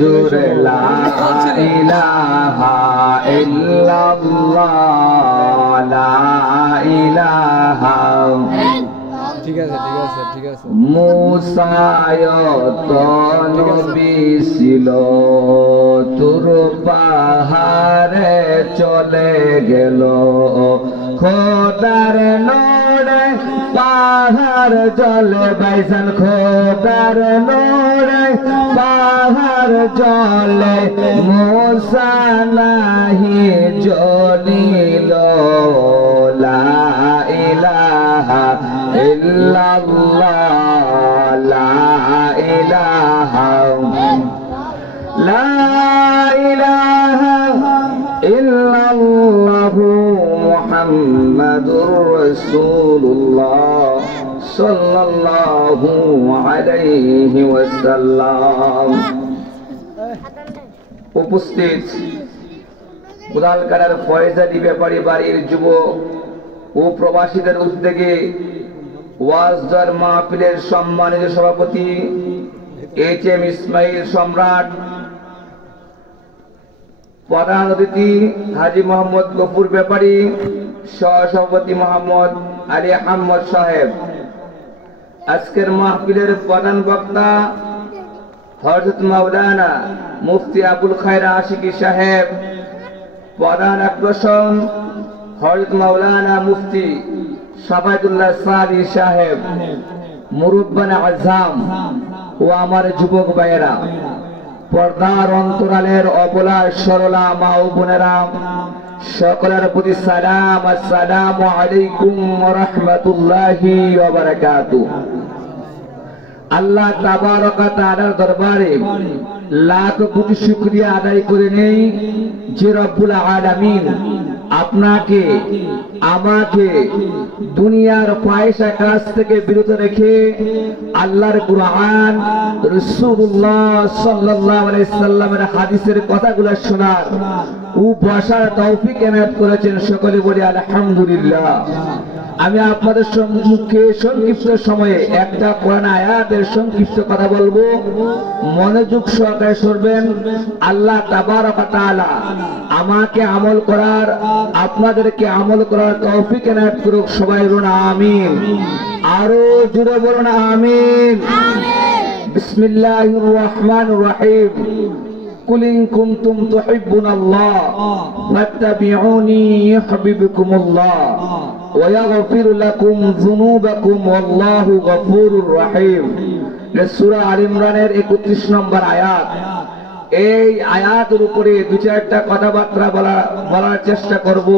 জোরে লা ইলাহা ইল্লাল্লাহ লা ইলাহা। ঠিক আছে মুসায়ত নবী ছিল তুর পাহাড়ে চলে গেল, খোদার নোড়ে পাহাড় জলে বাইসান, খোদার নোড়ে পাহাড় জলে মুসা নাহি জ্বলিল। লা ইলাহা ইল্লাল্লাহ লা ইলাহা লা ইলাহা ইল্লাল্লাহু মুহাম্মাদুর রাসূলুল্লাহ সাল্লাল্লাহু আলাইহি ওয়াসাল্লাম। উপস্থিত বুদালকানার ফয়জালি ব্যাপারী বাড়ির যুবক ও প্রবাসীদের উদ্যোগে ওয়াজদার মাহফিলের সম্মানিত সভাপতি HM ইসমাইল সম্রাট, প্রধান অতিথি হাজী মোহাম্মদ গফুর ব্যাপারী, সহসভাপতি মোহাম্মদ আলী আহমদ সাহেব, আজকের মাহফিলের প্রধান বক্তা হযরত মাওলানা মুফতি আবুল খায়র আশিকি সাহেব, প্রধান আকর্ষণ হযরত মাওলানা মুফতি সাফায়েতুল্লাহ সালি সাহেব, মুরব্বানে আযম ও আমার যুবক ভাইয়েরা, পর্দার অন্তরালের অবলা সরলা মা ও বোনেরা, সকলের প্রতি সালাম, আসসালামু আলাইকুম ওয়া রাহমাতুল্লাহি ওয়া বারাকাতুহু। আল্লাহ তাবারক ওয়া তাআলার দরবারে লাখ কোটি শুকরিয়া আদায় করে নেই যে রব্বুল আলামিন আপনাকে আমাকে দুনিয়ার পয়সা কাজ থেকে বিরত রেখে আল্লাহর কুরআন, রাসূলুল্লাহ সাল্লাল্লাহু আলাইহি সাল্লামের হাদিসের কথাগুলো শোনার ও বসার তৌফিক এনায়েত করেছেন। সকলে বলি আলহামদুলিল্লাহ। আমি আপনাদের সম্মুখে সংক্ষিপ্ত সময়ে একটা কোরআন আয়াতের সংক্ষিপ্ত কথা বলবো, মনোযোগ সহকারে শুনবেন। আল্লাহ তাবারক ওয়া তাআলা আমাকে আমল করার, আপনাদেরকে আমল করার তৌফিক এনায়েত করুক। সবাই বলুন আমিন। আরো জোরে বলুন আমিন। বিসমিল্লাহির রহমানির রহিম। কুল ইন কুনতুম তুহিব্বুনাল্লাহ ফাত্তাবিউনি ইউহিব্বুকুমুল্লাহ ওয়া ইয়াগফির লাকুম যুনুবাকুম ওয়াল্লাহু গফুরুর রহিম। সূরা আল ইমরানের 31 নম্বর আয়াত। এই আয়াতের উপরে দুই চারটা কথাবার্তা বলার চেষ্টা করব।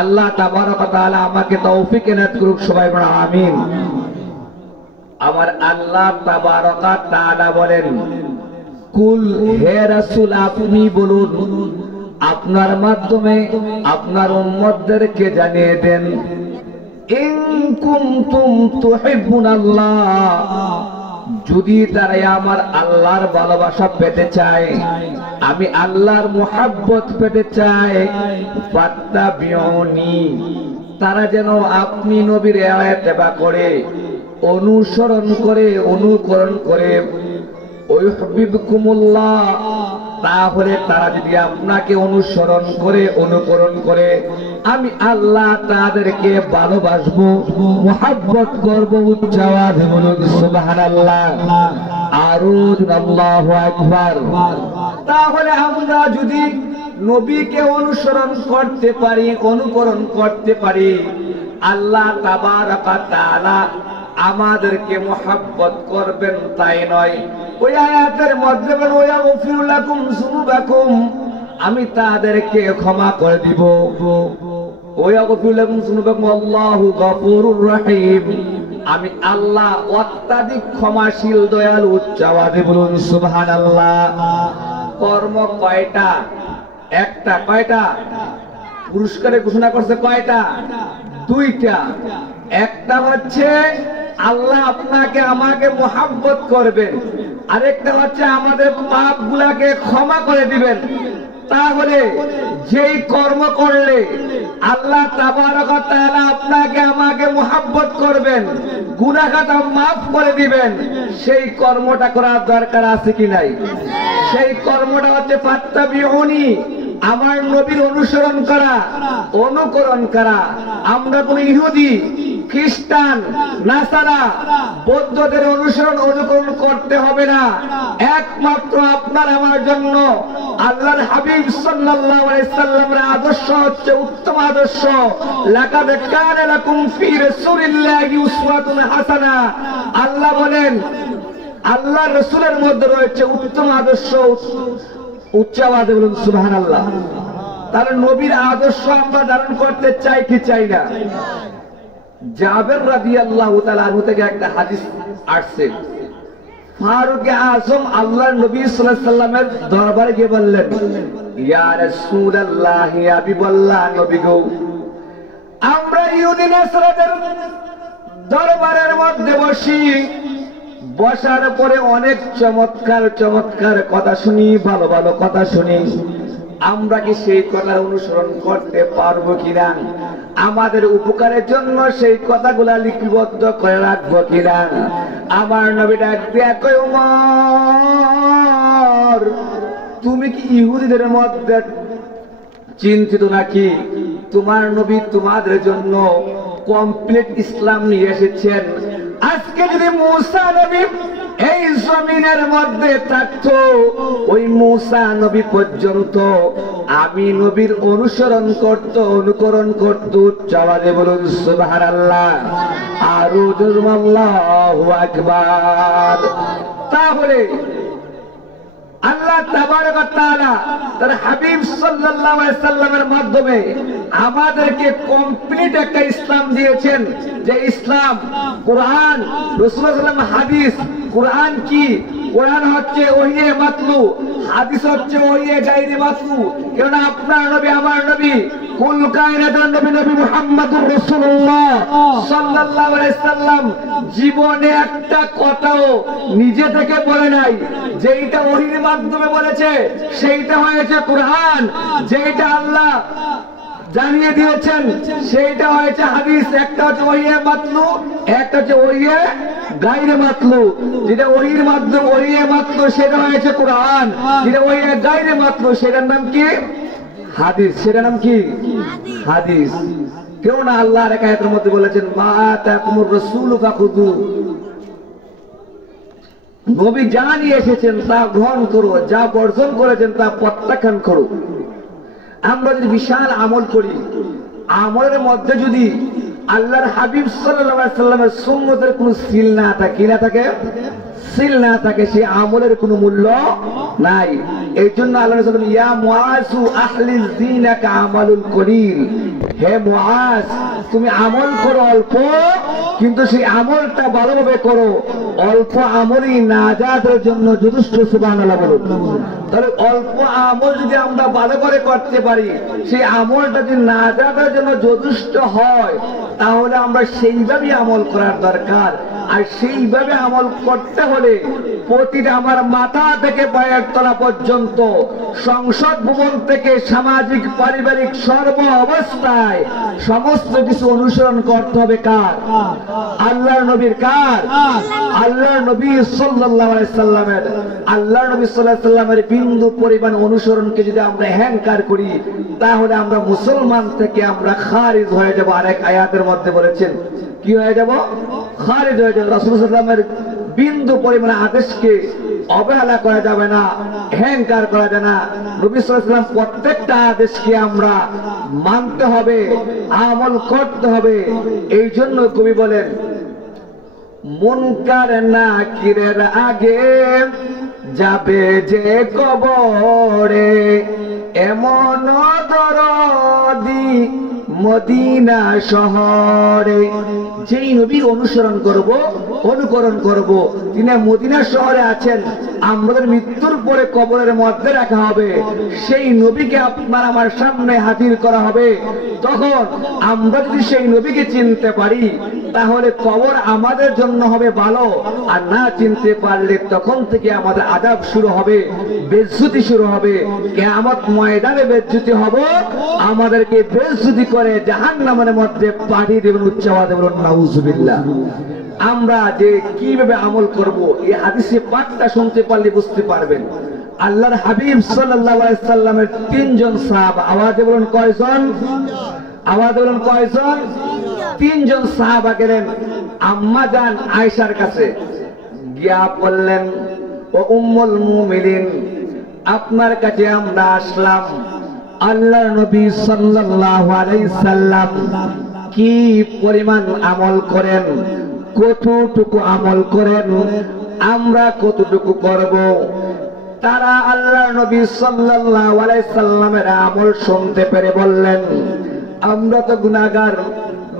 আল্লাহ তাবারক ওয়া তাআলা আমাকে তৌফিক এনায়েত করুক। সবাই বলেন আমিন। আমার আল্লাহ তাবারক ওয়া তাআলা বলেন, কুল হে রাসূল আপনি বলুন, আপনার মাধ্যমে আপনার উম্মতদেরকে জানিয়ে দেন, ইন কুনতুম তুহিব্বুনাল্লাহ, যদি তারা আমার আল্লাহর ভালোবাসা পেতে চায়, আমি আল্লাহর মুহাব্বত পেতে চাই, ফাত্তাবিউনি, তারা যেন আপনি নবীর ইত্তেবা করে, অনুসরণ করে, অনুকরণ করে, ইউহিব্বুকুমুল্লাহ, তাহলে তারা যদি আপনাকে অনুসরণ করে, অনুকরণ করে, আমি আল্লাহ তাদেরকে ভালোবাসবো, মুহাব্বত করব। উচ্চ আওয়াজে বলুন সুবহানাল্লাহ। আরো আল্লাহু আকবার। তাহলে আমরা যদি নবীকে অনুসরণ করতে পারি, অনুকরণ করতে পারি, আল্লাহ তাবারক ওয়া তাআলা আমাদেরকে মুহাব্বত করবেন, তাই নয়। ওই আয়াতের মধ্যে বলেন ওয়া ইয়াগফিরু লাকুম যুনুবাকুম, আমি তাদেরকে ক্ষমা করে দিব। ওয়া ইয়াগফিরু লাকুম যুনুবাকুম আল্লাহু গফুরুর রহিম, আমি আল্লাহ অত্যাধিক ক্ষমাশীল, দয়ালু। উচ্চ আওয়াজে বলুন সুবহানাল্লাহ। কর্ম কয়টা? একটা। কয়টা? পুরস্কারের ঘোষণা করছে কয়টা? দুইটা। একটা হচ্ছে আল্লাহ আপনাকে আমাকে মুহাব্বত করবেন, আরেকটা হচ্ছে আমাদের পাপগুলাকে ক্ষমা করে দিবেন। তাহলে যেই কর্ম করলে আল্লাহ তাবারক ওয়া তাআলা আপনাকে আমাকে মুহাব্বত করবেন, গুনাহ খাতা মাফ করে দিবেন, সেই কর্মটা করার দরকার আছে কি নাই? সেই কর্মটা হচ্ছে ফাত্তাবিউনি, আমার নবীর অনুসরণ করা, অনুকরণ করা। আমরা কোন ইহুদি, খ্রিস্টান, নাসারা, বৌদ্ধদের অনুকরণ করতে হবে না। একমাত্র আপনার আমার জন্য আল্লাহর হাবিব সাল্লাল্লাহু আলাইহি সাল্লামের আদর্শ হচ্ছে উত্তম আদর্শ। লাকাদ কানা লাকুম ফি রাসূলিল্লাহি উসওয়াতুন হাসানা। আল্লাহ বলেন আল্লাহর রাসূলের মধ্যে রয়েছে উত্তম আদর্শ। উচ্চ আওয়াজে বলুন সুবহানাল্লাহ। তাহলে নবীর আদর্শ আমরা ধারণ করতে চাই কি চাই না? জাবের রাদিয়াল্লাহু তাআলা আনহু থেকে একটা হাদিস আসছে, ফারুক আযম আল্লাহর নবী সাল্লাল্লাহু আলাইহি সাল্লামের দরবারে গিয়ে বললেন, ইয়া রাসূলুল্লাহ, ইয়া হাবিবাল্লাহ, নবী গো, আমরা ইহুদি নাসারাদের দরবারের মধ্যে বসার পরে অনেক চমৎকার চমৎকার কথা শুনি, ভালো ভালো কথা শুনি। আমরা কি সেই কথা অনুসরণ করতে পারবো কিনা? আমাদের উপকারের জন্য সেই কথাগুলা লিপিবদ্ধ করে রাখবো কিনা? আমার নবী ডাক দিয়া কয়, ওমর, তুমি কি ইহুদিদের মধ্যে চিন্তিত নাকি? তোমার নবী তোমাদের জন্য কমপ্লিট ইসলাম নিয়ে এসেছেন। আজকে যদি মূসা নবী এই জমিনের মধ্যে থাকতো, ওই মূসা নবী পর্যন্ত আমি নবীর অনুসরণ করত, অনুকরণ করত। জবাবে বলুন সুবহানাল্লাহ, আরো জোরে আল্লাহু আকবার। তাহলে আল্লাহ তাবারক ওয়া তাআলা তার হাবিব সাল্লাল্লাহু আলাইহি সাল্লামের মাধ্যমে আমাদেরকে কমপ্লিট একটা ইসলাম দিয়েছেন, যে ইসলাম কোরআন, রাসূলুল্লাহ সাল্লাল্লাহু আলাইহি ওয়াসাল্লাম হাদিস। কোরআন কি? কোরআন হচ্ছে ওহিয়ে মাতলু, হাদিস হচ্ছে ওহিয়ে গায়রে মাতলু। কেননা আপনার নবী, আমার নবী, কুল কায়নাতের নবী নবী মুহাম্মদুর রাসূলুল্লাহ সাল্লাল্লাহু আলাইহি সাল্লাম জীবনে একটা কথাও নিজে থেকে বলে নাই। যেইটা ওহির মাধ্যমে বলেছে সেইটা হয়েছে কোরআন, যেইটা আল্লাহ জানিয়ে দিয়েছেন সেইটা হয়েছে হাদিস। একটা হচ্ছে ওহিয়ে মাতলু, একটা হচ্ছে ওহিয়ে গায়রে মাতলু। যেটা ওহির মাধ্যমে ওহিয়ে মাতলু সেটা হয়েছে কোরআন, যেটা ওহিয়ে গায়রে মাতলু সেটার নাম কি? হাদিস। সেটার নাম কি? হাদিস। কেউ না আল্লাহর এক আয়াতের মধ্যে বলেছেন, মা আতাকুমুর রাসূলু ফাখুযু, নবী যা নিয়ে এসেছেন তা গ্রহণ করো, যা বর্জন করেছেন তা প্রত্যাখ্যান করো। আমরা যদি বিশাল আমল করি, আমলের মধ্যে যদি আল্লাহর হাবিব সাল্লাল্লাহু আলাইহি সাল্লামের সুন্নতের কোনো সিল না থাকে, কি না থাকে? সিল না থাকে, সেই আমলের কোনো মূল্য নাই। এই জন্য আল্লাহ রাসূল বলেন, ইয়া মুআযু আহলিল দীনাকা আমালুল কলিল। হে মুআজ, তুমি আমল করো অল্প, কিন্তু সেই আমলটা ভালোভাবে করো। অল্প আমলই নাজাতের জন্য যথেষ্ট। সুবহানাল্লাহ বলুন। তাহলে অল্প আমল যদি আমরা ভালো করে করতে পারি, সেই আমলটা যদি নাজাতের জন্য যথেষ্ট হয়, তাহলে আমরা সেইভাবে আমল করার দরকার। আর সেইভাবে আমল করতে হলে প্রতিটা আমার মাথা থেকে পায়ের তলা পর্যন্ত, সংসদ ভবন থেকে সামাজিক পারিবারিক সর্ব অবস্থায় সমস্ত কিছু অনুসরণ করতে হবে কার? আল্লাহর নবীর। কার? আল্লাহর নবী সাল্লাল্লাহু আলাইহি সাল্লামের। আল্লাহর নবী সাল্লাল্লাহু আলাইহি সাল্লামের বিন্দু পরিমাণ অনুসরণকে যদি আমরা অহংকার করি, তাহলে আমরা মুসলমান থেকে আমরা খারিজ হয়ে যাব। আরেক আয়াতের মধ্যে বলেছেন, কি হয়ে যাব? খারিজ হয়ে যাব। রাসূলুল্লাহ সাল্লাল্লাহু আলাইহি সাল্লামের বিন্দু পরিমাণ আদেশকে অবহেলা করা যাবে না, অহংকার করা যাবে না। নবী সাল্লাল্লাহু আলাইহি সাল্লাম প্রত্যেকটা আদেশকে আমরা মানতে হবে, আমল করতে হবে। এই জন্য কবি বলেন, মুনকার নাকিরের আগে যাবে যে কবরে, এমন দরদি মদিনা শহরে। যেই নবীর অনুসরণ করব, অনুকরণ করব, তিনি মদিনা শহরে আছেন, আমাদের মৃত্যুর পরে কবরের মধ্যে রাখা হবে। সেই নবীকে আপনার আমার সামনে হাজির করা হবে। তখন আমরা যদি সেই নবীকে চিনতে পারি, তাহলে কবর আমাদের জন্য হবে ভালো, আর না চিনতে পারলে তখন থেকে আমাদের আযাব শুরু হবে, বেইজ্জতি শুরু হবে। কিয়ামত ময়দানে বেইজ্জতি হবে, আমাদেরকে বেইজ্জতি করে জাহান্নামের মধ্যে পাঠিয়ে দেবেন। উচ্চ আওয়াজে বলুন নাউজুবিল্লাহ। আমরা যে কিভাবে আমল করব, এই হাদিসে পাঠটা শুনতে পারলে বুঝতে পারবেন। আল্লাহর হাবিব সাল্লাল্লাহু আলাইহি সাল্লামের তিনজন সাহাবা, আওয়াজে বলুন কয়জন? আওয়াজে বলুন কয়জন? তিনজন সাহাবা গেলেন আম্মা জান আয়েশার কাছে, গিয়া বললেন, ও উম্মুল মুমিনিন, আপনার কাছে আমরা আসলাম। আল্লাহর নবী সাল্লাল্লাহু আলাইহি সাল্লাম কি পরিমাণ আমল করেন, কতটুকু আমল করেন, আমরা কতটুকু করব? তারা আল্লাহর নবী সাল্লাল্লাহু আলাইহি সাল্লামের আমল শুনতে পেরে বললেন, আমরা তো গুনাহগার,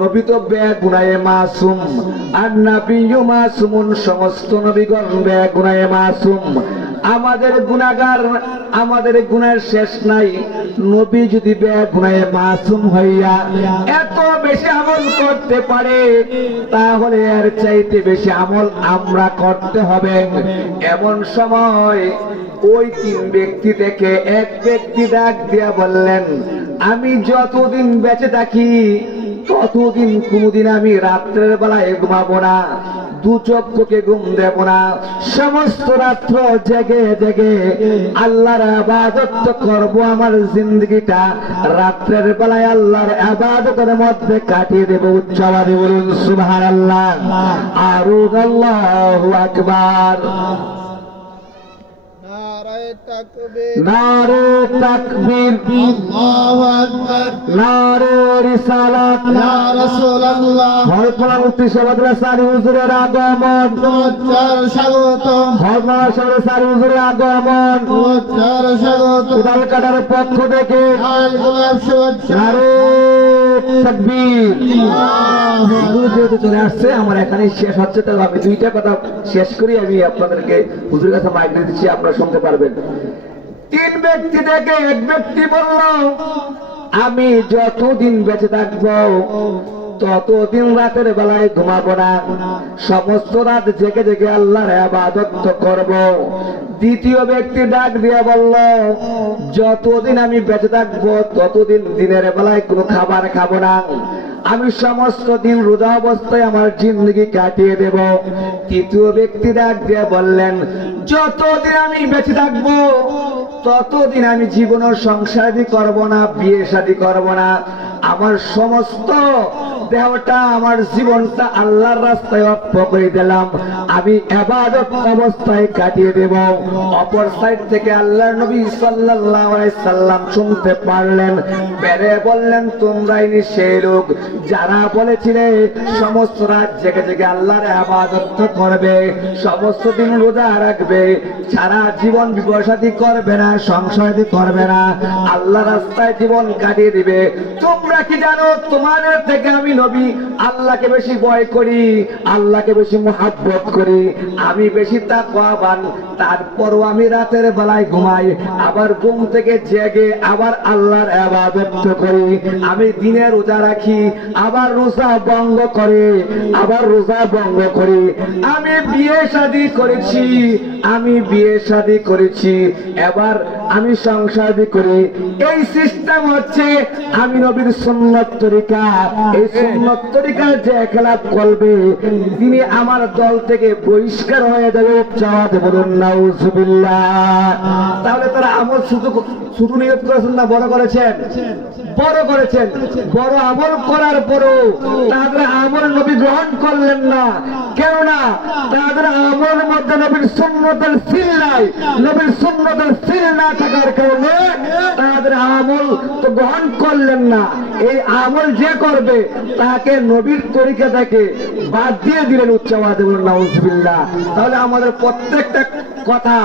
নবী তো বেগুনাহে মাসুম, আর নবিয়্যু মাসুমুন, সমস্ত নবীগণ বেগুনাহে মাসুম। আমাদের গুনাহগার, আমাদের গুনাহের শেষ নাই। নবী যদি বেগুনাহে মাসুম হইয়া এত বেশি আমল করতে পারে, তাহলে এর চাইতে বেশি আমল আমরা করতে হবে। এমন সময় ওই তিন ব্যক্তি থেকে এক ব্যক্তি ডাক দিয়া বললেন, আমি যতদিন বেঁচে থাকি ততদিন কোনদিন আমি রাত্রের বেলায় ঘুমাবো না, দু চক্ষুকে ঘুম দেব না, সমস্ত রাত্র জেগে জেগে আল্লাহর ইবাদত করব। আমার জিন্দগিটা রাত্রের বেলায় আল্লাহর ইবাদতের মধ্যে কাটিয়ে দেব। উচ্চ আওয়াজে বলুন সুবহানাল্লাহ, আর আল্লাহু আকবার। নারে তাকবীর, আল্লাহু আকবার, নারে রিসালাত, ইয়া রাসূলুল্লাহ। হযরত মুফতি সাহেবুল সারি হুজুরের আগমন, উচ্চার স্বাগতম। হযরত সাহেব সারি হুজুরের আগমন, উচ্চার স্বাগতম। উদালকাটার পক্ষ থেকে নারে তাকবীর। হুজুর যেহেতু চলে আসছে, আমার এখানে শেষ হচ্ছে, তাহলে আমি দুইটা কথা শেষ করি, আমি আপনাদেরকে হুজুরের কাছে মাইক দিয়ে দিচ্ছি, আপনারা শুনতে পারবেন। তিন ব্যক্তি থেকে এক ব্যক্তি বলল, আমি যতদিন বেঁচে থাকবো ততদিন রাতের বেলায় ঘুমাবো না, সমস্ত রাত জেগে জেগে আল্লাহর ইবাদত করব। দ্বিতীয় ব্যক্তি ডাক দিয়ে বলল, যতদিন আমি বেঁচে থাকবো ততদিন দিনের বেলায় কোনো খাবার খাবো না, আমি সমস্ত দিন রোজা অবস্থায় আমার জিন্দগি কাটিয়ে দেব। তৃতীয় ব্যক্তি ডাক দিয়ে বললেন, যতদিন আমি বেঁচে থাকবো ততদিন আমি জীবন সংসারই করব না, বিয়ে শাদী করব না, আমার সমস্ত দেহটা, আমার জীবনটা আল্লাহর রাস্তায় অর্পণ করে দিলাম, আমি ইবাদত অবস্থায় কাটিয়ে দেব। অপর সাইড থেকে আল্লাহর নবী সাল্লাল্লাহু আলাইহি সাল্লাম শুনতে পারলেন, বেরে বললেন, তোমরাই নি সেই লোক যারা বলেছিলে সমস্ত রাত জেগে জেগে আল্লাহর ইবাদত করবে, সমস্ত দিন রোজা রাখবে, সারা জীবন বিবাহ শাদী করবে না, সংসারী করবে না, আল্লাহর রাস্তায় জীবন কাটিয়ে দিবে। তোমরা কি জানো, তোমাদের থেকে আমি নবী আল্লাহকে বেশি ভয় করি, আল্লাহকে বেশি মুহাব্বত করি, আমি বেশি তাকওয়াবান, তারপরও আমি রাতের বেলায় ঘুমাই, আবার ঘুম থেকে জেগে আবার আল্লাহর ইবাদত করি, আমি দিনে রোজা রাখি, আবার রোজা ভঙ্গ করে, আবার রোজা ভঙ্গ করি, আমি বিয়ে শাদী করেছি, আমি বিয়ে শাদী করেছি, এবার আমি সংসার করি। এই সিস্টেম হচ্ছে আমি নবীর সুন্নাত তরিকা। এই সুন্নাত তরিকা যে খেলাপ করবে তিনি আমার দল থেকে বহিষ্কার হয়ে যাবে। চাওয়াতে বলুন নাউজুবিল্লাহ। তাহলে তারা আমল শুধু নিয়ত করেছেন না বড় করেছেন? বড় করেছেন। বড় আমল করার পরও তাদের আমল নবী গ্রহণ করলেন না। কেননা তাদের আমলের মধ্যে নবীর সুন্নতের সিল নাই। নবীর সুন্নতের সিল না থাকার কারণে তাদের আমল তো গ্রহণ করলেন না। এই আমল যে করবে তাকে নবীর তরিকা থেকে বাদ দিয়ে দিলেন। উচ্চাওয়াজে বলুন নাউজুবিল্লাহ। তাহলে আমাদের প্রত্যেকটা কথা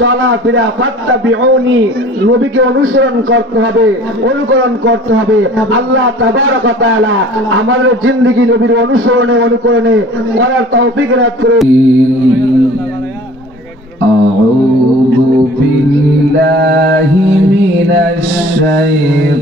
চলাফেরা ফাত্তাবিউনি, নবীকে অনুসরণ করতে হবে, অনুকরণ করতে হবে। আল্লাহ তাবারক ওয়া তাআলা আমাদের জিন্দেগি নবীর অনুসরণে অনুকরণে করার তৌফিক দান করুন। আউযু বিল্লাহি মিনাশ শাইতানির